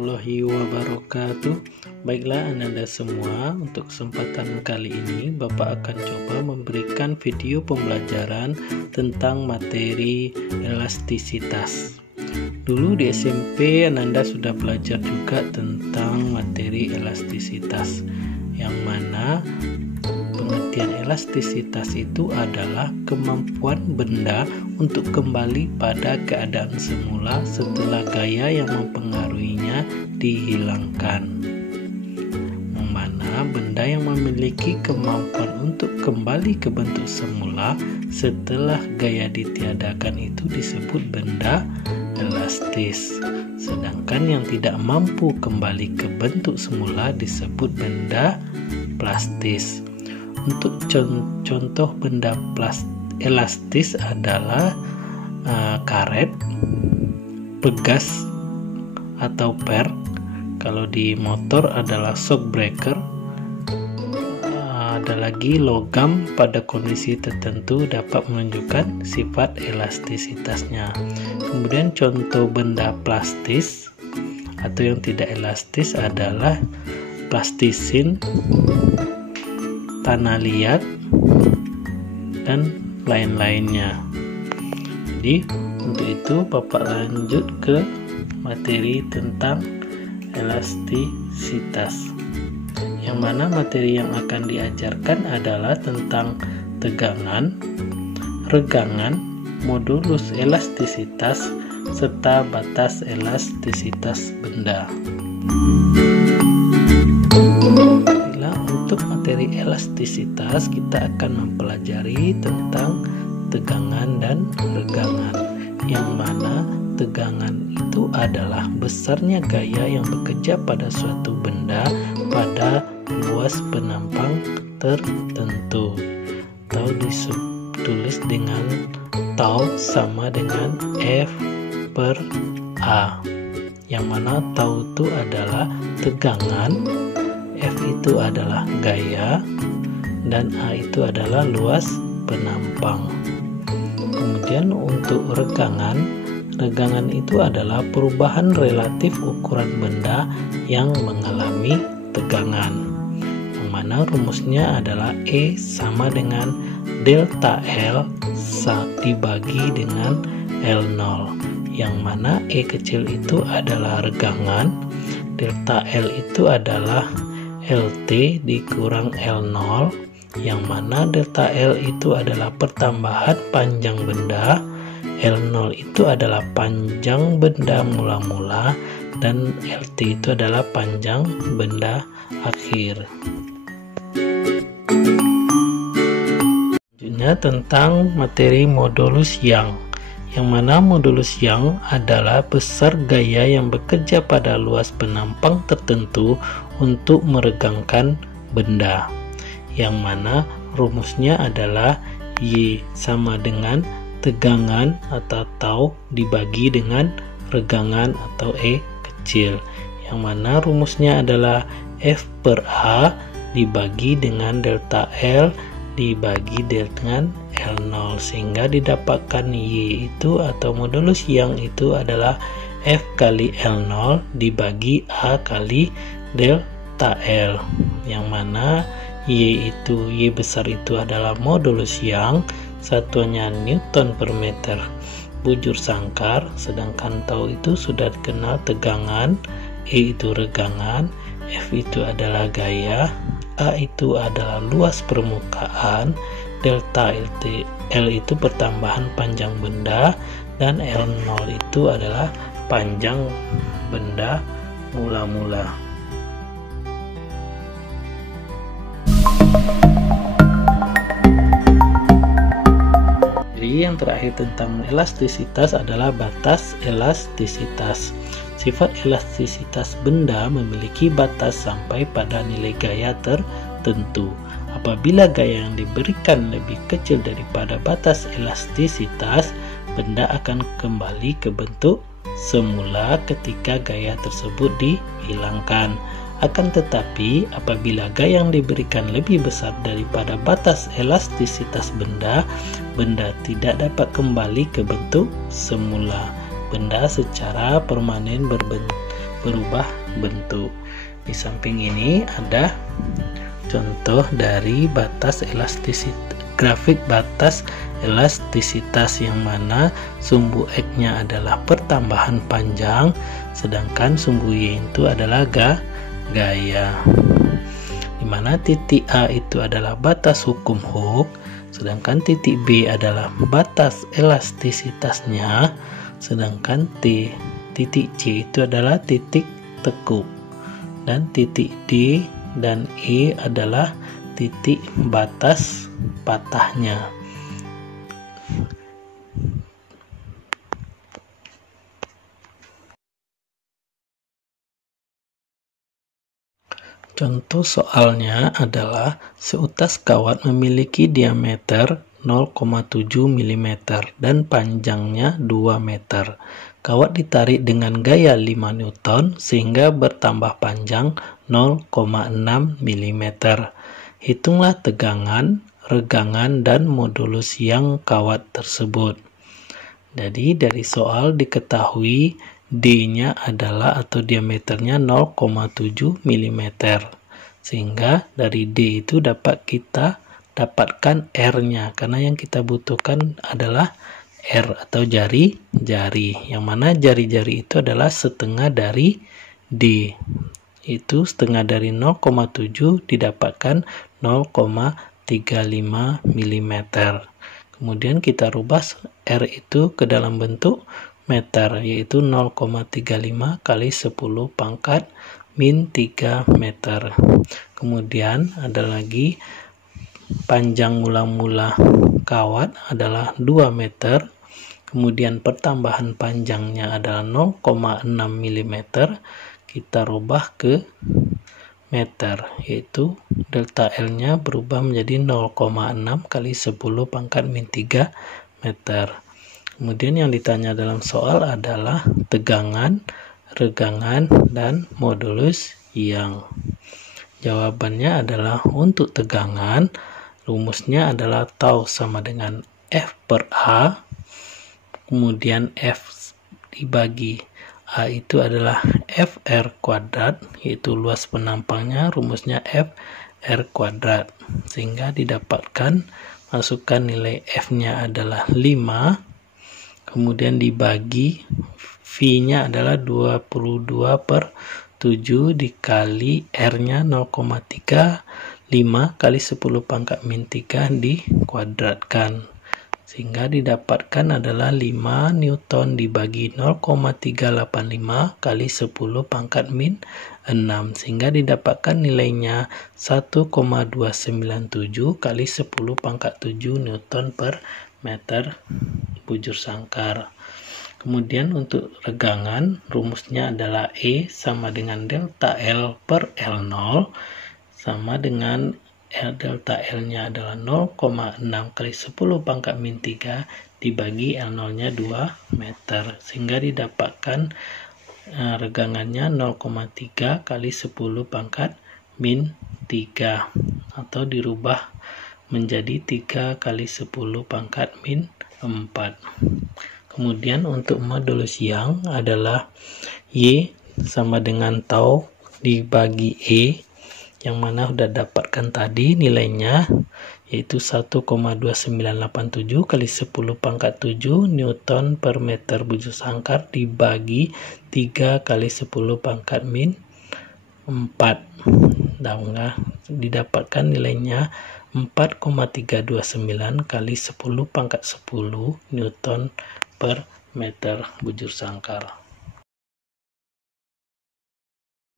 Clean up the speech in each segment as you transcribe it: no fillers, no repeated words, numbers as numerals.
warahmatullahi wabarakatuh. Baiklah Ananda semua, untuk kesempatan kali ini Bapak akan coba memberikan video pembelajaran tentang materi elastisitas. Dulu di SMP Ananda sudah belajar juga tentang materi elastisitas, yang mana pengertian elastisitas itu adalah kemampuan benda untuk kembali pada keadaan semula setelah gaya yang mempengaruhinya dihilangkan. Yang mana benda yang memiliki kemampuan untuk kembali ke bentuk semula setelah gaya ditiadakan itu disebut benda elastis. Sedangkan yang tidak mampu kembali ke bentuk semula disebut benda plastis. Untuk contoh benda elastis adalah karet, pegas atau per. Kalau di motor adalah shock breaker. Ada lagi logam pada kondisi tertentu dapat menunjukkan sifat elastisitasnya. Kemudian contoh benda plastis atau yang tidak elastis adalah plastisin, tanah liat, dan lain-lainnya. Jadi untuk itu Bapak lanjut ke materi tentang elastisitas, yang mana materi yang akan diajarkan adalah tentang tegangan, regangan, modulus elastisitas, serta batas elastisitas benda. Untuk materi elastisitas kita akan mempelajari tentang tegangan dan regangan, yang mana tegangan itu adalah besarnya gaya yang bekerja pada suatu benda pada luas penampang tertentu, atau ditulis dengan tau sama dengan F per A, yang mana tau itu adalah tegangan, F itu adalah gaya, dan A itu adalah luas penampang. Kemudian untuk regangan itu adalah perubahan relatif ukuran benda yang mengalami tegangan, yang mana rumusnya adalah E sama dengan delta L dibagi dengan L0, yang mana E kecil itu adalah regangan, delta L itu adalah LT dikurang L0, yang mana delta L itu adalah pertambahan panjang benda, L0 itu adalah panjang benda mula-mula, dan LT itu adalah panjang benda akhir. Selanjutnya tentang materi modulus Young, yang mana modulus Young adalah besar gaya yang bekerja pada luas penampang tertentu untuk meregangkan benda, yang mana rumusnya adalah Y sama dengan tegangan atau tau dibagi dengan regangan atau E kecil, yang mana rumusnya adalah F per A dibagi dengan delta L dibagi dengan L0, sehingga didapatkan Y itu atau modulus Young itu adalah F kali L0 dibagi A kali delta L, yang mana Y besar itu adalah modulus Young, satuannya Newton per meter bujur sangkar, sedangkan tau itu sudah dikenal tegangan, E itu regangan, F itu adalah gaya, A itu adalah luas permukaan, delta L itu pertambahan panjang benda, dan L0 itu adalah panjang benda mula-mula. Jadi yang terakhir tentang elastisitas adalah batas elastisitas. Sifat elastisitas benda memiliki batas sampai pada nilai gaya tertentu. Apabila gaya yang diberikan lebih kecil daripada batas elastisitas, benda akan kembali ke bentuk semula ketika gaya tersebut dihilangkan. Akan tetapi, apabila gaya yang diberikan lebih besar daripada batas elastisitas benda, benda tidak dapat kembali ke bentuk semula. Benda secara permanen berubah bentuk. Di samping ini ada contoh dari batas elastisitas, grafik batas elastisitas, yang mana sumbu X-nya adalah pertambahan panjang, sedangkan sumbu Y itu adalah gaya. Dimana titik A itu adalah batas hukum Hooke, sedangkan titik B adalah batas elastisitasnya, sedangkan titik C itu adalah titik tekuk, dan titik D dan E adalah titik batas patahnya. Contoh soalnya adalah seutas kawat memiliki diameter 0,7 mm dan panjangnya 2 meter. Kawat ditarik dengan gaya 5 Newton sehingga bertambah panjang 0,6 mm. Hitunglah tegangan, regangan, dan modulus yang kawat tersebut. Jadi dari soal diketahui D-nya adalah atau diameternya 0,7 mm. Sehingga dari D itu dapat kita dapatkan R-nya, karena yang kita butuhkan adalah R atau jari-jari, yang mana jari-jari itu adalah setengah dari D. Itu setengah dari 0,7 didapatkan 0,35 mm. Kemudian kita rubah R itu ke dalam bentuk meter, yaitu 0,35 kali 10 pangkat min 3 meter. Kemudian ada lagi panjang mula-mula kawat adalah 2 meter. Kemudian pertambahan panjangnya adalah 0,6 mm. Kita rubah ke meter, yaitu delta L-nya berubah menjadi 0,6 kali 10 pangkat min 3 meter. Kemudian yang ditanya dalam soal adalah tegangan, regangan, dan modulus yang. Jawabannya adalah untuk tegangan, rumusnya adalah tau sama dengan F per A, kemudian F dibagi A itu adalah FR kuadrat, yaitu luas penampangnya, rumusnya FR kuadrat, sehingga didapatkan masukkan nilai F-nya adalah 5, kemudian dibagi V-nya adalah 22/7 dikali R-nya 0,35 kali 10 pangkat min 3 dikuadratkan, sehingga didapatkan adalah 5 Newton dibagi 0,385 kali 10 pangkat min 6, sehingga didapatkan nilainya 1,297 kali 10 pangkat 7 Newton per meter bujur sangkar. Kemudian untuk regangan, rumusnya adalah E sama dengan delta L per L0 sama dengan delta L-nya adalah 0,6 kali 10 pangkat min 3 dibagi L0-nya 2 meter, sehingga didapatkan regangannya 0,3 kali 10 pangkat min 3, atau dirubah menjadi 3 kali 10 pangkat min 4. Kemudian untuk modulus yang adalah Y sama dengan tau dibagi E, yang mana sudah dapatkan tadi nilainya, yaitu 1,2987 kali 10 pangkat 7 Newton per meter bujur sangkar dibagi 3 kali 10 pangkat min 4. Dan didapatkan nilainya 4,329 kali 10 pangkat 10 Newton per meter bujur sangkar.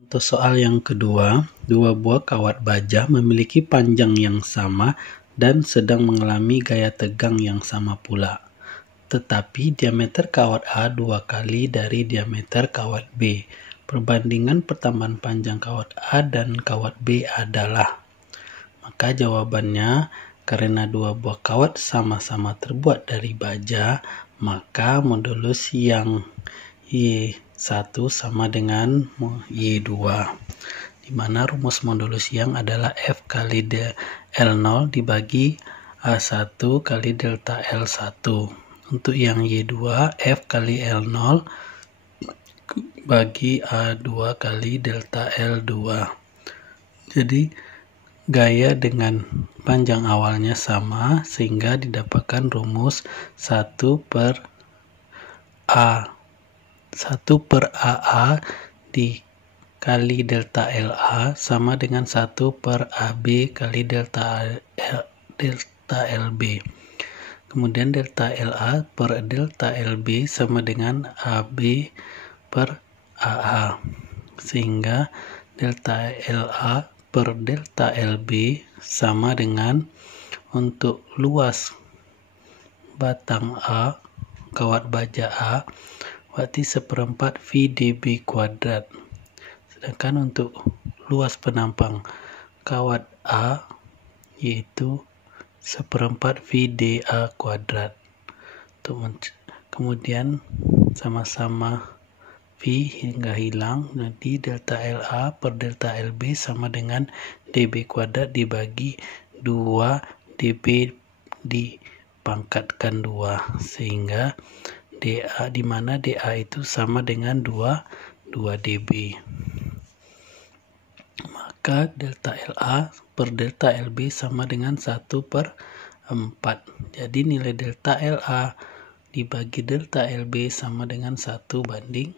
Untuk soal yang kedua, dua buah kawat baja memiliki panjang yang sama dan sedang mengalami gaya tegang yang sama pula. Tetapi diameter kawat A 2 kali dari diameter kawat B. Perbandingan pertambahan panjang kawat A dan kawat B adalah. Maka jawabannya, karena dua buah kawat sama-sama terbuat dari baja, maka modulus yang Y1 sama dengan Y2, di mana rumus modulus yang adalah F kali L0 dibagi A1 kali delta L1. Untuk yang Y2, F kali L0 bagi A2 kali delta L2. Jadi gaya dengan panjang awalnya sama, sehingga didapatkan rumus 1 per A. 1 per AA dikali delta LA sama dengan 1 per AB kali delta LB. Kemudian delta LA per delta LB sama dengan AB per AA. Sehingga delta LA per delta LB sama dengan, untuk luas batang A, kawat baja A, berarti 1/4 VdB kuadrat. Sedangkan untuk luas penampang kawat A yaitu 1/4 VdA kuadrat. Kemudian sama-sama V hingga hilang, nanti delta LA per delta LB sama dengan dB kuadrat dibagi 2 dB dipangkatkan 2, sehingga dA, di mana dA itu sama dengan 2 dB. Maka delta LA per delta LB sama dengan 1/4. Jadi nilai delta LA dibagi delta LB sama dengan 1/4.